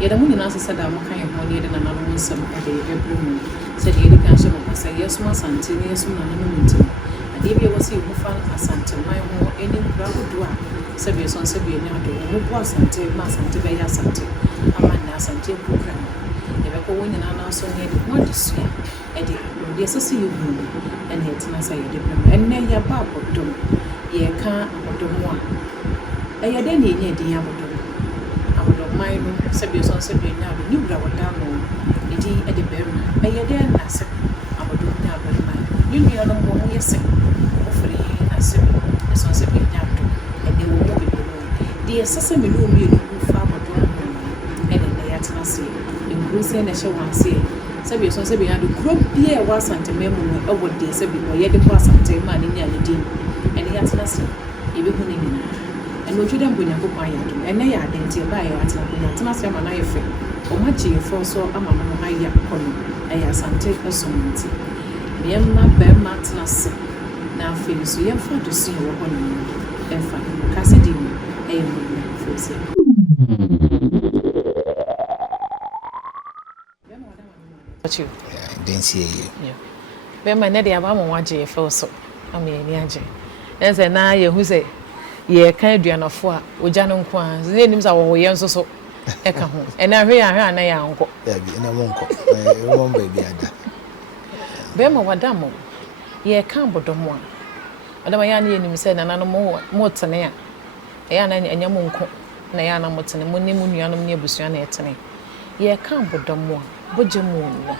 Yet, the moon answers said, I'm kind of money than another one some at the every moon. Said the education of us, yes, my son, yes, my meeting. And if you was you found Asante, my home, any crowd do I. Sabi son sabi enya do mo bo Asante ma Asante be ya Asante amana Asante program e be ko wonya na so ne de mo disua e de sese yu hu en het na say de problem en ne ya ba Abodom ye ka Abodom a e ya de ne nya de Abodom mai no sabi son sabi enya do ni bra wada mo e di e de beru e ya de na se Abodom nya beru mai ni ni ya no mo yese o fri na se son sabi enya do the assassin will be far and they at us say, increasing a show one say. Sabi so sabi and the group here was Asanteman'S over there, sabi, or yet the Asanteman'S in the and he at us, even when and no children bring a book by and they are identified by Atanasi and I feel, or much you for so a man high yapon, a Asante personality. Yemma Bermatnas now feels so young fun to see what one and fun. Cassidy. Didn't see you. But my Neddy, I'm one J. So I mean, Yaji. As an eye who say, ye can't do enough for Ujanon Quans, the names are all young so. And I hear her and I uncle. Yeah, and I won't baby. Bema Wadamo, ye can't but don't want. Madame Yanni said, and I know more than air. Yana and Yamunko, Nayana Motan, Munimunyanum near Busian Etany. Ye can't but the more, but Jamun.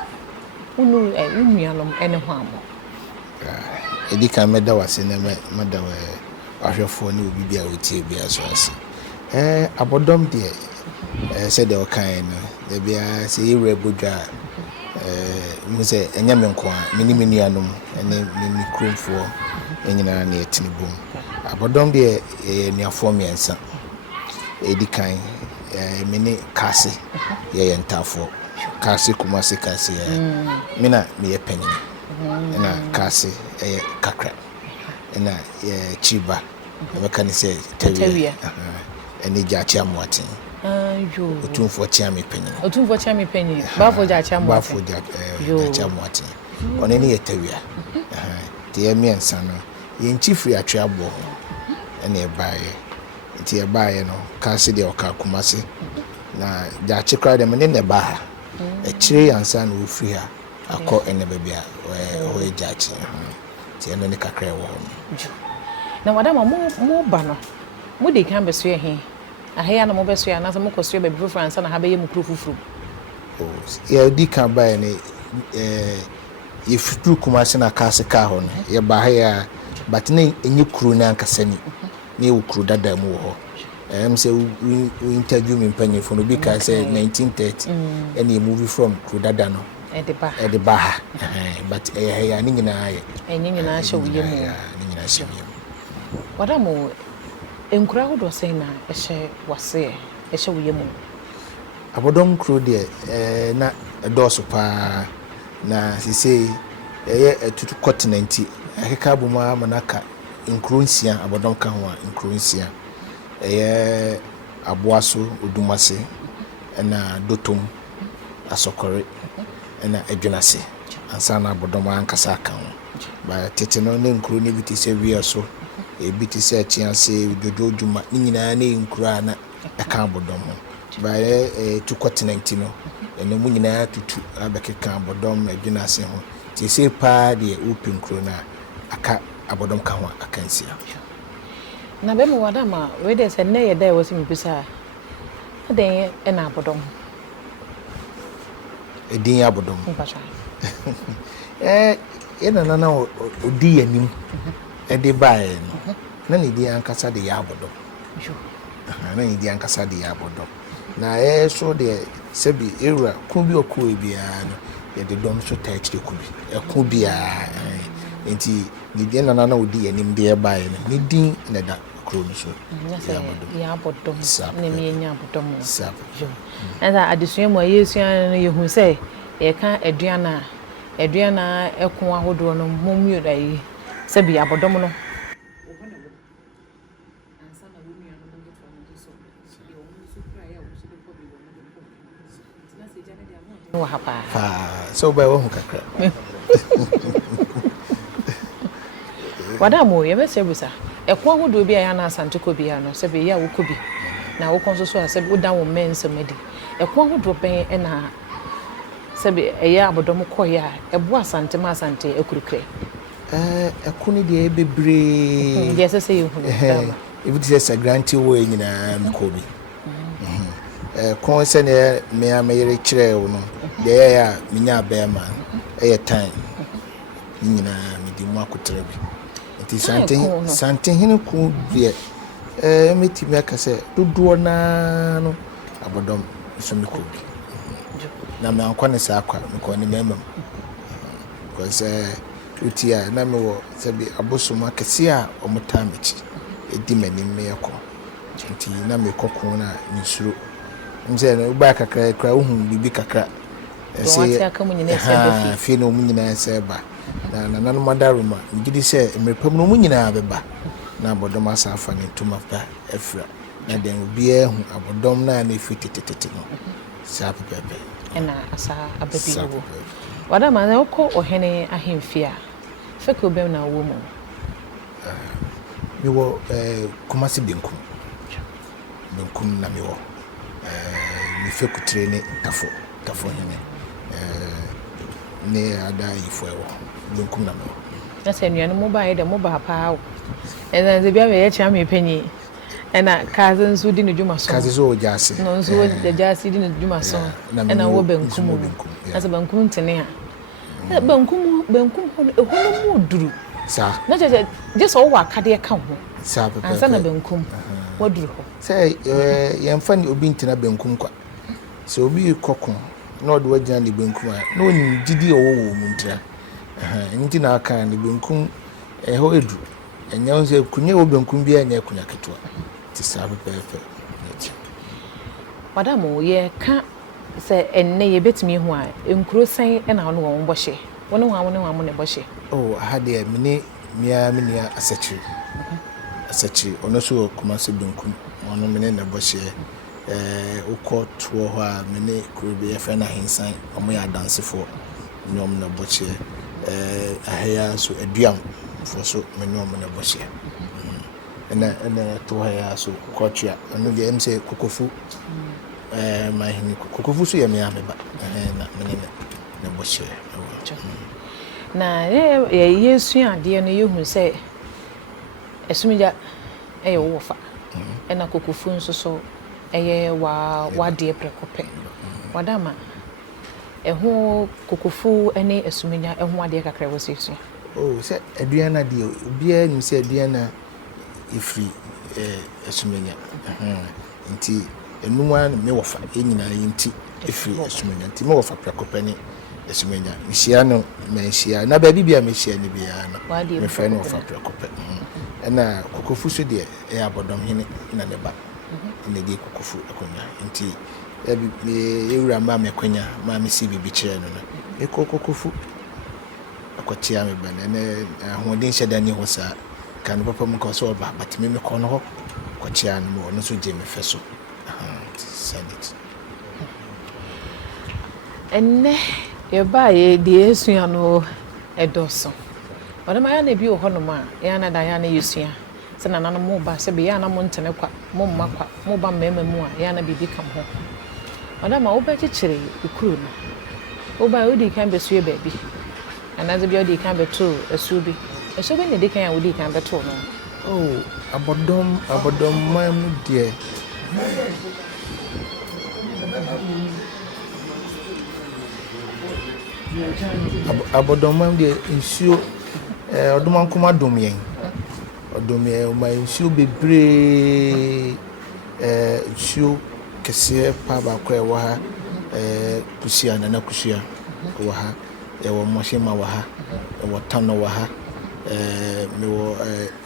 Who knew a Unianum and a harm. Edika Meda was in a mother where for new be with you, be as well. Abodom, dear, said they were kind. They be a say, Rebuja, Muse, and Yamanqua, Miniminianum, and then Mini Cream for any near Tinibum. Abodom de near for me and son. Edikan, many Cassie, ye and Tafo, Cassie Kumasi Cassie, Mina me a penny, and a Cassie a cacra, and a chiba, a can say terrier, and a jacham watching. You tune for chammy penny, or two for chammy penny, Bafo jacham watching, on any terrier. Dear me and son, in chiefly a trouble. Any buy it a buy no Cassidy or Kumasi. Na Jachi cried them in the bar. A tree and son will free her. I call any baby or a judge. Tiana Cacre one. Now, Madame, more banner. Moody can be swear here. I hear no more best way another more costume by France and I have a proof of fruit. Oh, yeah, D can buy any if two Kumasi and Cassie Carhon, your buyer, but name any crew Nankaseni. New crew that them war. Say we interview me penny for no because 1930 any movie from Crudadano at the bar. But a ningina, and show you. What am I? In crowd was saying, a share was say, a show you. Abodom crew there, not a dorsal na she say a 2 continent, a cabuma manaka. Inclusia Abodom Kanwa inclusia Abuaso Udumase and Dotum Asokore and Edunase and Sana Abodoma and Kasaka by Tetano including say we are so a bit search and say Jojo Juma Nina in Kurana a Cambodom by a 2 continentino and the Munina to Abeke Cambodom Edunase. They say pa the open crona a cat. Abodom Kanwa akansia. Na be mo wadama we dey say na ye dey was me bisa. Then e na Abodom. E din Abodom. E na odi anim. E dey bae no. Na ni di ankasa de Abodom. Na ni di ankasa de Abodom. Na so de sebi era ku bi oku bia no ye de dom so touch de ku bi. E ku bia enti ni dia na odi anim de bae no ni din na da kro no so ya Abodom na me nya Abodom sap enda adesua mu ayesua no ye hu se ye ka aduana ekon ahodo no mommu da yi se bi Abodom no no hapa so by one kakra Wadamu ye bese busa ekwa hodo bi aya na asante ko bi ya no se be ya wo ko bi na wo konso so ase wo da wo men semedi ekwa hodo ben e na se be eya abodom ko ya ebu asante ma asante ekurukre ekuni de bebre je se ye hu dama if it is a grantee way nyina ko bi kon se ne me amere kire wo no de ya minya ba ma e time nyina me di mu akotere bi ti santen hene ku bie meti me aka se dodo na no abodom so me ko bi na me ankwa ne sa akwa me ko ne memam because utia na me wo se bi abosom akese a omotamichi edi mani me yako nti na me kokon na nisuro mze na uba kakra kra ohun bibi kakra se aka mu nyina se ba fi no mu nyina se ba na nanu madaruma ngidi se mrepam no mu nyina beba na abodom asafa ne tuma pa efra na den obi ehu abodom na na fititetete no sa pepepe na asa ababi wo wada ma na okọ ohene ahemfia feko bem na wo mu mi wo kumasi benkum na mi wo mi feku trene tafo hene ne ada ifo ewo benkum na mi wo na se nuanu mo ba ide mo ba pa na ze bia me ye chia me panyi na kazen su di ne dwuma so kazen so ojase no so ojase di ne dwuma so na wo benkum na se benkum tene a benkum ho duru sa na je so wo akade ka ho sa pepe ansa na benkum wo duru ho say yemfa ni obi ntina benkum kwa so obi kokon na odo wagina ni benkum a na oni gidi owo mu ntira nti na aka ni benkum ho edu enya onse kunye wo benkum bia nya kunya ketwa ti sa pepe wadamu ye ka se enne ye betimi hu a enkuro san na ho no won bohye woni wa mo ne bohye oh hade mini mia asachiri ono so kumase benkum ono mene na bohye ukọ tuo ho a mene kurubi efe na hensan omo ya dansefo nyom na bohye ahya so aduam fo so mene omo na bohye ena to ha so kotua ono de emse kokofu my hini kokofu so ye me ameba na mene na bohye na yesu ade no yehu se esumija eye wofa ena kokofu nso so eye wa de prekope wadama eho kokofu ene esumija eho ade kakra wosiesu oh se aduana de obia nim se aduana ifri esumija nti enuma me wofa enyina yinti ifri esumija nti me wofa prekope ne esumenya mihia no menhia na ba bibia mehia ne bia no me fa no fa prekope na kokofu so de e abodom hene na ne ba ne de kokofu akonya nti e bi ewura ma me konya ma me si bibi kire no na e kokofu akotia me ba ne ahoden hyeda ni ho sa kan papa mu ko so ba batime me ko no ho kotia no mo no so je me fe so sanit enne ye ba ye de esua no edoso wona ma ya na bi wo hono ma ya na da ya na yesua se na nanu mo ba se be ya na mo ntene kwa mo mma kwa mo ba mema mu a ya na bibi kam ho wona ma wo ba kikire ikuru no wo ba wo di kan be sue ba bi anaze bi wo di kan be to esu bi eso be ne di kan ya wo di kan be to no oh abodom mam de Abodom mam de nsuo odomankoma domyen odomye ma nsuo bebre nsuo kese pa ba kwa wa ha kusia na kusia wa ha wo moshema wa ha wo tano wa ha me wo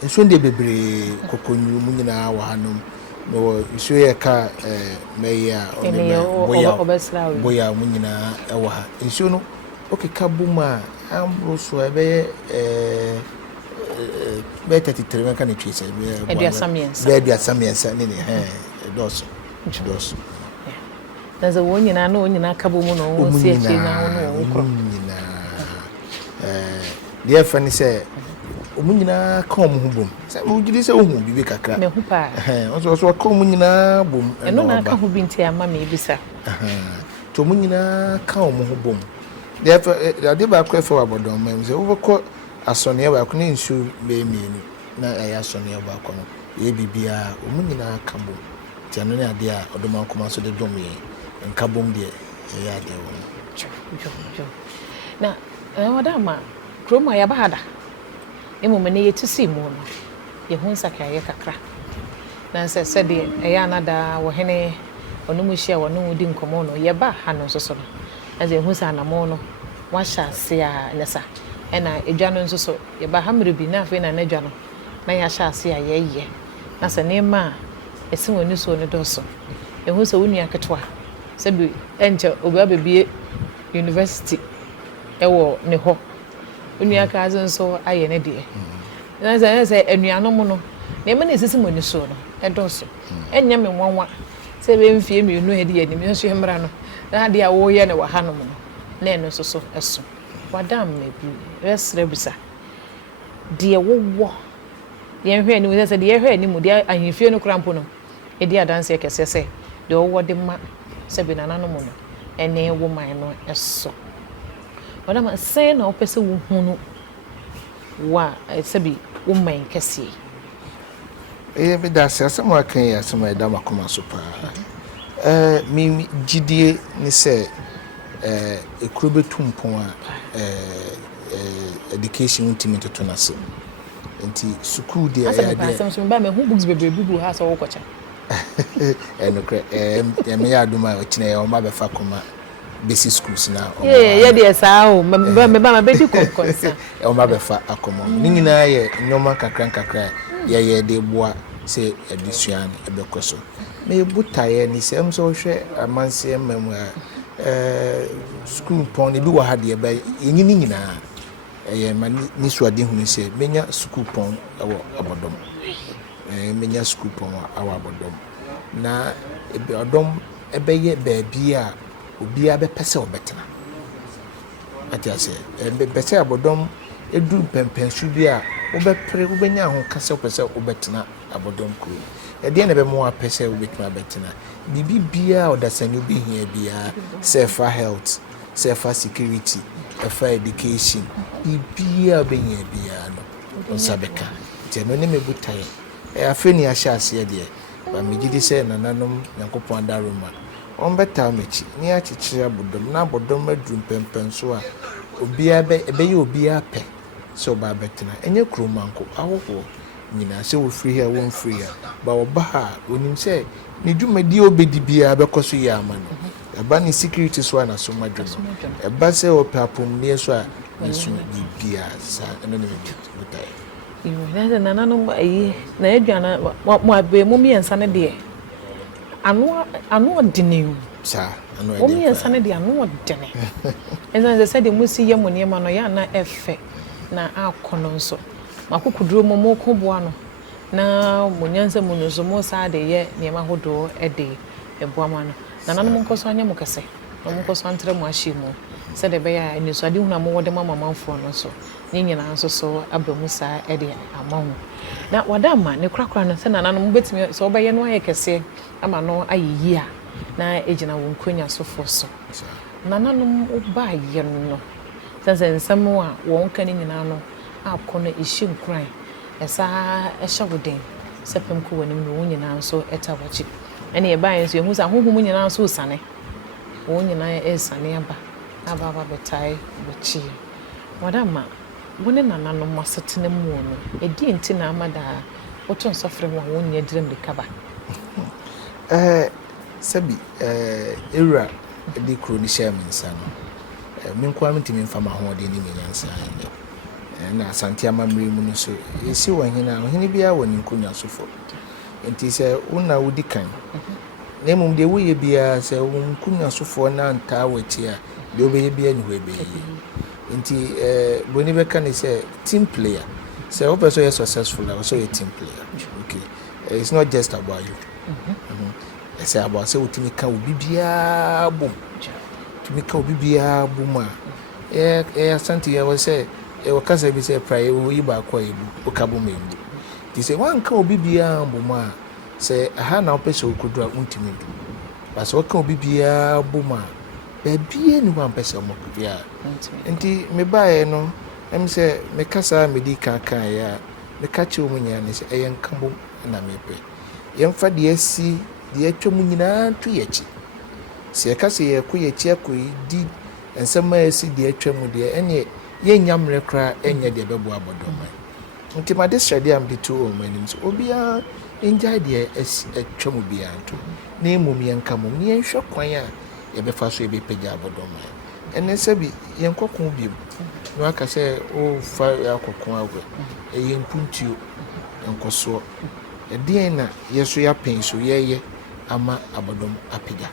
nsuo de bebre kokonyu mu nyina wa ha no me wo nsuo ye ka meya boya mu nyina wa ha nsuo no okeka buma ambroso ebe be 33 menka ne twese be asamyensa ne ne doso There's a one in I know in a couple no see a dear Fanny said, Umina come home. Would you say, oh, be kakra? Me hupa. Also, come in boom, and no, I can't have been to your mammy, bisa. To Munina come home. Therefore, I did back for Abodom, and the overcoat as Sonia Balcony should be mean. Now I asked Sonia Balcony, Abia, Umina Cabo, Tiana dear, or the Malcolm so the domain, and Cabum dear, yeah, dear. Now, Madame, Croma Yabada. A moment to see more. Your homes are carrier crack. Now said the Ayana or Hene or Numushia or no dim commono, Yaba, Hanos or so. As a Husana mono, what shall say Nessa, and I a Janon so, Yabahamri be nothing and a Jano. May I shall see a ye. As a name ma, a soon new so in a dosso. A Husa Unia Catois. Said we enter Obaby University. Ewo Neho. Unia cousin so I an idea. As I say, and you are no mono. Never is this money so, a dosso. And yamin one. Say, we fear me, no idea, and Monsieur Hembrano. That dear warrior or Hanomo. Nano so as so. Madame may be rest rebisa. Dear war. Young hen with us a dear hen, dear, and you fear no crampono. A dear dancer can say, the old what the man, Sabin and Anomono, and a woman no as so. What am I saying? No person who wa it's a be woman can see. Eh, but that's somewhere can hear some of Dama Kuma Super. Me GDA, ni say, a crube tumpon, education intimate to us. Enti school dear some by me who books baby who has all watcher. And me aduma ochine o ma be fa koma basic schools now. Yeah, dear sao, my baby concern. O ma be fa akoma. Ni nyina ye nyoma kakra ye de boa se edusuan e be koso. Me butaye ni se so hwe amanse emamu school pon bi wa ha de be nyini nyina. Ni suade hu se menya school pon awo Abodom. Menya school pon awo Abodom. Na Abodom ebeye baabi a obi a be pese obetena. Ati ase be pese Abodom edu pempensu bi a obepre obenya ho kase pese obetena Abodom ku. E de na be mo apese obetena betena. Bibi bia odasani obi hia bia safe health, safe security, for education. Bibia benya bia no onsabeka. Ti no ne mebutaye. Afeni ahya ase de ba megidi se nananom Yakopon daroma. On beta mechi ni achichire Abodom na Abodom adrum pempen so a obia be obia pe so ba betena enye kromanko awowo nyina se wo free here won free here ba oba ha onim se ne dwumadi obedi bia be koso ya ama no eba ni security so na so madwo eba se opapom ne so a nesu bibia sa eno ne butaye you nananom ayi na adwana mo abe mo miensa ne de ano odine sa ano o miensa ne de ano odine enza se de musi ye mo ne ma no ya na efe na akono nso makukuduro mo koboa no na munyansa munuzo mo sa de ye ne ma hodo ede eboama no nananom nkoso anya mo kese mo nkoso antre mo ahyimu se de be ya ni so ade hu na mo wode mama manfo no so ni nyina nso so abamu sa ede amahu na wadama ne krakra no se nananom betimi so obaye no aye kese ama no ayiyi a na ejina wo nkonya so fo so nananom obaye no sense nsamo a wo nka ni nyina no akono ihye nkran esa ehye woden sepem ko wanim no wo nyina nso etawachi ene e bae nso ehu sa hohum nyina nso usane wo nyina esane aba betai bechi wadama wone nananom masetene mu no edi enti na amada woto nsofre ho wo nya direm de kaba sabi era edi kroni shaminsa no menkwa mentimi mfama ho de ni nyansa na Asanteman'S mu no so esi wahene bia woni nkonya sofo enti se una wudi kan na mum de woye bia se nkonya sofo na nta wachi a de obeye bia ni webe enti boni be kan say team player say o person is successful also a team player okay it's not just about you say about say utimi ka obi bia bom tumi ka obi bia bom a Asante ya we say e wakasa bi say prayer we ba kwa ebu o ka bom ebu ti say wan ka obi bia bom a say aha na opese okodu a untimi du ba say ka obi bia bom a ba bia ni wan pese mo bia nti me bae no em say me kasa me di kan ya me ka chi omu nya ne say e nka bom na me pe yemfa de asi de atwam nyina to yechi se kasa ye ko yechi akodi ensema asi de atwam de enye yenyamre kra enye de bebo Abodom nti ma de strade am de to o manim so obia enja de atwam bia to na emom yenka mom ne yenhwe kwan a ye befa so ye bepeja Abodom ene sabi yenkokon bi no aka se o fa akokon agwe yenkuntuo enkoso edien na yeso ya penso yeye ama Abodom apega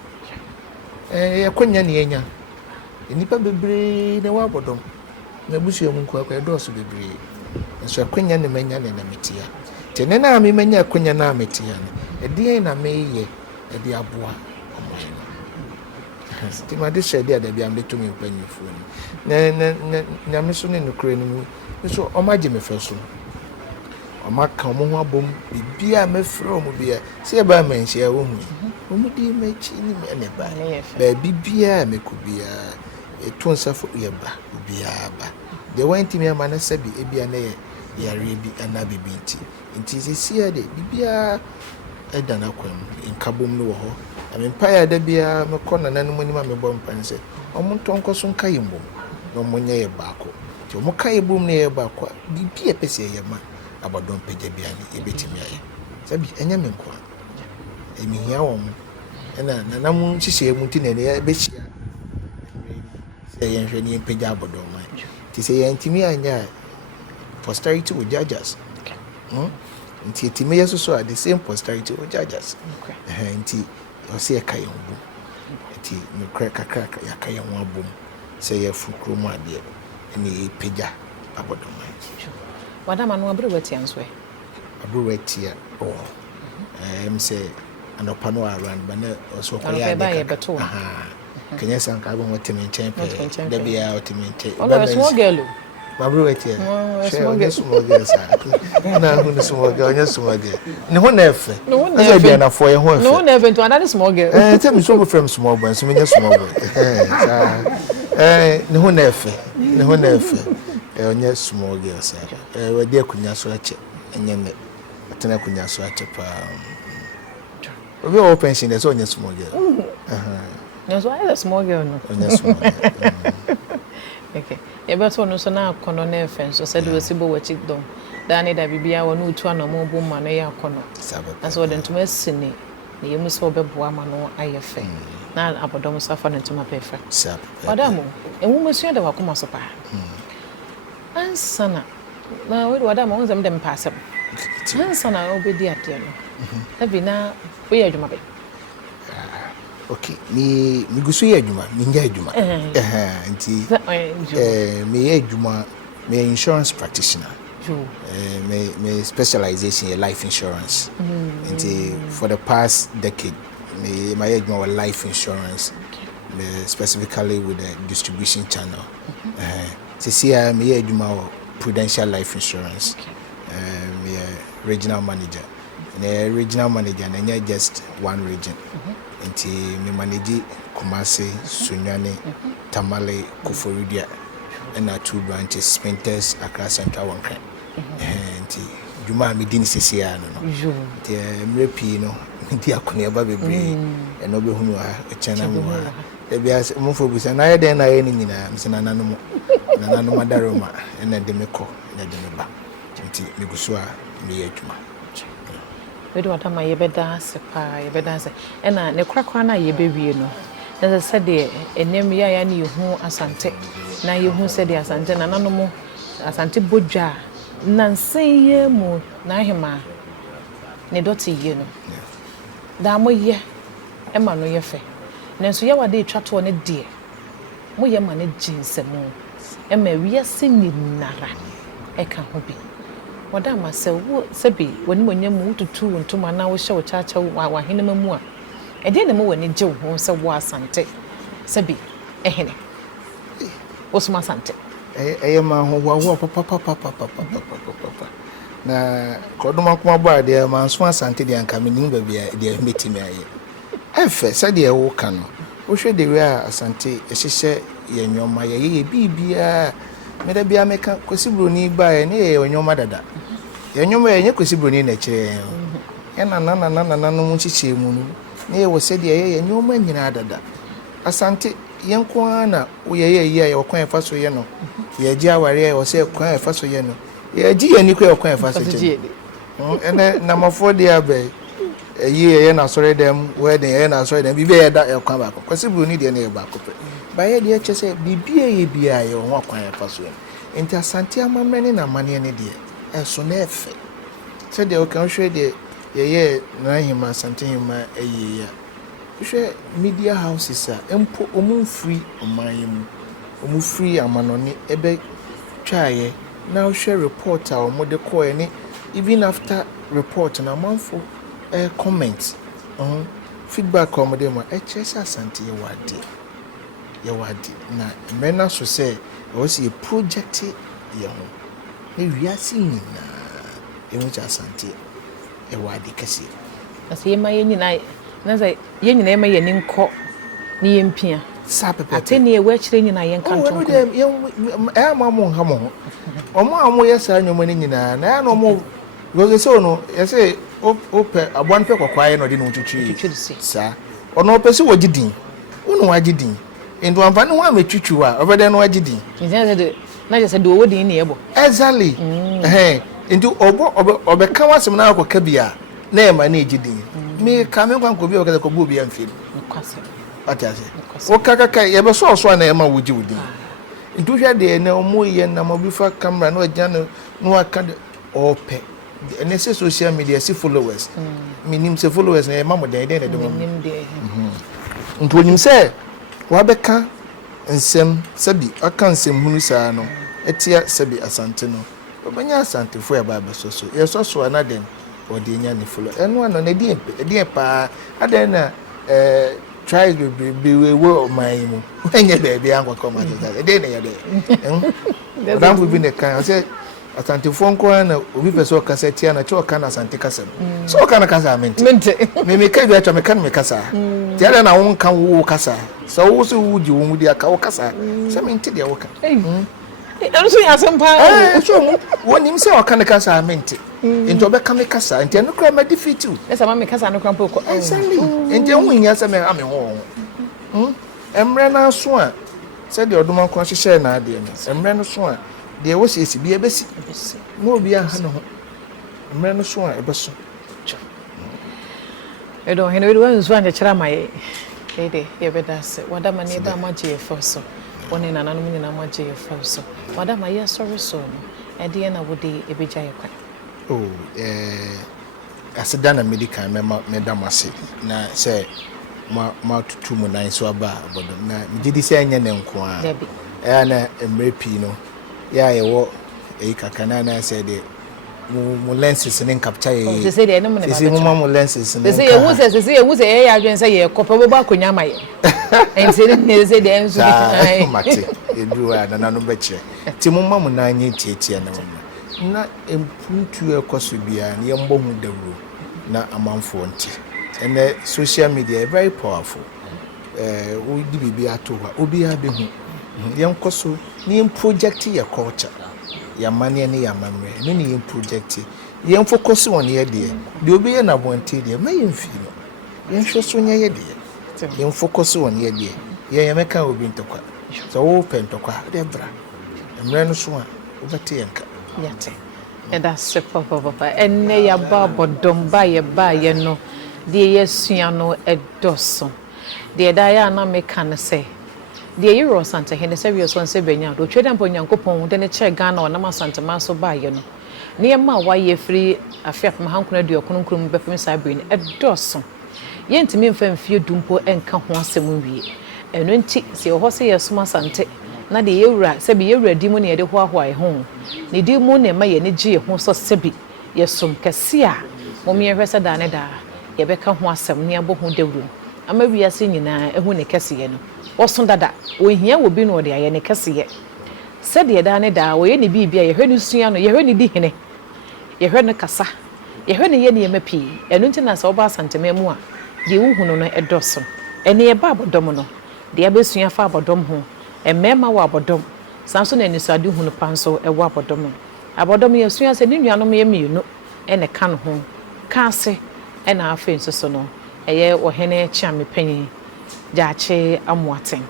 yakonya ne yenya nipa bebre na wa Abodom na busuo mu nkwa doso bebre nso yakonya ne menya ne na metia tene na me menya yakonya na metia ne edien na meye edi aboa omo ti ma de shede da bia me to me mpanyifo na me so ne nokure ne mu so omaje me feso omaka omo ho abom bibia mefro omo bia se e ba manhia wo mu omo di mechi ni me ne ba bibia mekubia eto nsafo ye ba bibia ba de wantimi ama na sabi ebia na ye yare bi ana bibinti nti sesia de bibia edana kwam nkabom no wo ho amempaya da bia mekona nanum ni ma mebom panse omo tonkoso nka yembom no monye ye baako ti omo ka yebom ne ye baako bibia pese ye ma Abodom peja bia ni ebetimi aye sabi enya menkwa emihia wo mo na nanam hihye mu ti na ne ebehia se yenhwe ni peja Abodom ti se yentimi anya posterity will judge us nti etimi yeso at the same posterity will judge us nti o se ka yembu nti me kakra ya ka yemwa abom se ye fukru mu ade ni peja Abodom Wadama no abro wetia nso e abro wetia say anopa no around bana so ko ya beto kenya sanka abo motimi nchempe da bia otimi nche ba small girl abro wetia small girl sa na hu no small girl nya small girl ne ho na efe asa bia na fo ye ho efe no na efe to another small girl tell me so from small boy so me nya small boy ne ho na efe onye small girl sa we dey kunya so ache enye me atena kunya so ache pa obi o pension dey so onye small girl no so I small girl no onye small girl okay e beto no so na akono na efen so said we sibo wachi dom dani da bibia wo no utu anamo bo ma no ya akono aso de ntuma sini na yemu so beboa ma no ayefe na Abodom safa na ntuma pefa Wadamo enwumesu de wakoma so pa ansana na we Wadamo onzem dem pasem ansana obedi ade no abi na we adwuma be okay mi gusu ye adwuma mi nya adwuma nti me ye adwuma me insurance practitioner me specialization in life insurance nti for the past decade my adwuma was life insurance specifically with the distribution channel CCI me adwuma prudential life insurance me regional manager and regional manager and just one region nti me manage Kumasi, Sunyani, Tamale, Koforidia and our 2 branches Spinters across Central Wankan nti dwuma me din CCI no the mrepi no ndi akone ba bebre eno be hunu ha chana mu ha e bia mo fo busa na ye den na ye ni nyina msina nanom adaroma ena de meko ena de meba nti me guso a me ye adwuma we do Wadama ye beda se pa ye beda se ena ne kwakwa na ye bewie no na se de enem ya na ye hu Asante na ye hu se de Asante na nanom Asante bodwa na nse mu na hema ne doti ye no da mo ye e ma no ye fe nanso ye wade twato ne de mo ye ma ne ginsemu e ma wiase ni nara e ka ho bi Wadama se wo se bi woni monyam wututu ntoma na wo hye wo chacha wa hene mamu a e de na mo wani gye ho se wo Asante sabi ehene osuma Asante ma ho wa papa na kodoma kuma ba de ma so Asante de anka menim ba bia de metimi aye efe se de wo ka no wo hwe de we Asante ehihye ye nyoma ye bibia me da bia meka kwesibroni ba ye ne ye nyoma dada ye nyoma ye nye kwesibroni na kire ye na no mu chiche mu no ne ye wo se de ye nyoma nyina dada Asante yenko ana wo ye okwan fa so ye no ye gi aware ye wo se kwan fa so ye no ye gi ye ni kwa okwan fa so je ene na mafo de abe ye na sore dem we de ye na sore dem bibe ye da ekwan ba kwesibroni de na ye ba kope ba ye de chese bibie ye bia ye ho akwan fa so enti Asante amamene na mane ne de eso na efe se de o kan hwe de ye na hima Asante hima ya hwe media houses a empo omumfree omanyimu omufree amanoni ebe twaye na hwe report a omode ko ni even after report na manfo comment feedback omode ma chese Asante ye wadi na mena so say o si project ye ho e wiase nyina e mu Asante ye wadi kase asi ma ye nyina na say ye nyina ma ye ni nko ni ye mpia sapepe ateni e wa kire nyina ye nka ntonko e ma mo ha mo omo amo ye sa nyomo ni nyina na ya no mo go se no ye say ope abon pe kwakwaye no de no twitwi sa ono pe se wogidin unu wagidin endo amfani ho ametwitwu a obede no wagidin na je se do wodin ne yebo exactly endo obe ka wasem na akoka bia na e ma na ejidin me ka me kwan ko bi o ka ko bu bi amfil kwase atase o kaka ye be so na e ma wogi wodin endo hwe de na omo ye na mo bi fa camera na agya no aka ope ene se social media si followers minim se followers na e ma mo den na de mo minim de ndo nim se wa beka nsem sabi aka nsem hunu saa no etia sabi Asante no obanya Asante fo e ba so ye so na den odi nya ni follow eno ano na die pa aden na try be we my mu enye be bia ankwa ma de de na ye de dan fu bi ne kan say Asante fo nko na obi pese o kasa tia na che o kana Asante kasa so o kana kasa mente me ka bi acha me kan me kasa tia na won kan wo kasa so wo so wo ji wo di aka wo kasa se mente de wo ka so ya sempa so wonim se o kana kasa mente enti obe ka me kasa enti no kra ma defeat you esa ma me kasa no kra poko exactly enti wo nya se me ame ho emre na so a se de odoma kwa hyehyɛ na ade no emre no so a de wo sesi bi ebesi mo bi aha no ho emre no so a ebeso edo hene we do nso anya kyera maye de ye beda se wada ma ne ba ma gye so woni nana no nyina ma gye so wada ma ye sorry so no ede na wode ebeja ye kwa aseda na medical me da mase na se ma tutu mu nan so aba Abodom na migidi se anya ne nko a na emre pi no ya ye wo kakana na se de mu lenses ne capture ye se de no mu ne ba se mu lenses ne se ye wu se ye ya adwen se ye kopa bo ba konya maye ense ne se de enso mate edru a na no be kire ti mu ma mu na anya tietie na na empuntu ekoso bia na ye mbɔ hu dawuro na amanfo nti ene social media very powerful wo di bibi ato ha obi ha be hu ye nkoso ni project ye culture ya mane ne ya mamre no ni project ye focus on ye de obi ye na bonte de ma ye mfi no ye hwe so nya ye de ye focus on ye de ye meka obi ntokwa so wo pentokwa de bra emre no so a obete ye nka yate eda papa enne ya ba Abodom ba ye no de ye sua no edoso de da ya na meka ne se de ye ro Asante hene se wi so nse benya do tweda mpo Nyankopɔn de ne che Ghana na Asanteman'S so ba ye no ne ma wa ye free afiap ma hankuna de okonkrum be fem sa brin edoso ye ntimi mfamfie dumpo enka ho asem wie eno nti se ho se ye suma Asante na de yewura se bi yewura di mu ne ye de ho ahoa ho ne di mu ne ma ye ne gye ho so se bi ye som kase a mo me hwese da ne da ye be ka ho asem ne abo ho dawuru ama wiase nyinaa ehu ne kɛseɛ no wɔso dada ohia wɔ bi no wɔde ayɛ ne kɛseɛ sɛdeɛ da ne da wɔyɛ ne bibia yɛhwɛ ne sua no yɛhwɛ ne di hene yɛhwɛ ne kasa yɛhwɛ ne yɛ nneɛma pii ɛno nti na sɛ wɔba Asanteman mu a deɛ wohunu no ɛdɔso ɛne yɛba Abodom no deɛ abɛsua fa Abodom ho mmarima wɔ Abodom san so na anisade hunu pa nso ɛwɔ Abodom yɛsua sɛ ne nuanom yɛ mmienu ɛna ka no ho ka ase ɛna afei nso so no ɛyɛ ɔhene Chiame panyin Gyaakye Amoaten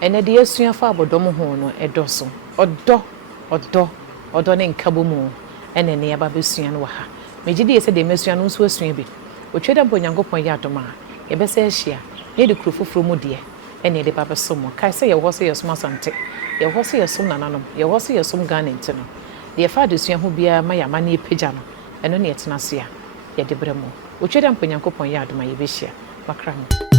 ɛna deɛ yɛsua fa Abodom ho no ɛdɔso ɔdɔ ne nkabɔ mu ɛna ne yɛba bɛsua no wɔ ha megye die sɛ deɛ mɛsua no nso asua bi otwe dɛ mpo Nyankopɔn yɛ adom a yɛbɛsɛ ahyia ne de kuro foforɔ mu deɛ ɛna yɛde ba bɛsom mo kae sɛ yɛwɔ sɛ yɛsom Asante yɛwɔ sɛ yɛsom nananom yɛwɔ sɛ yɛsom Ghana nti no deɛ fa adesua ho biara ma yɛama ne yɛpagya no ɛno ne yɛtena so a yɛde brɛ mu otwe dɛ mpo Nyankopɔn yɛ adom a yɛbɛhyia makra mo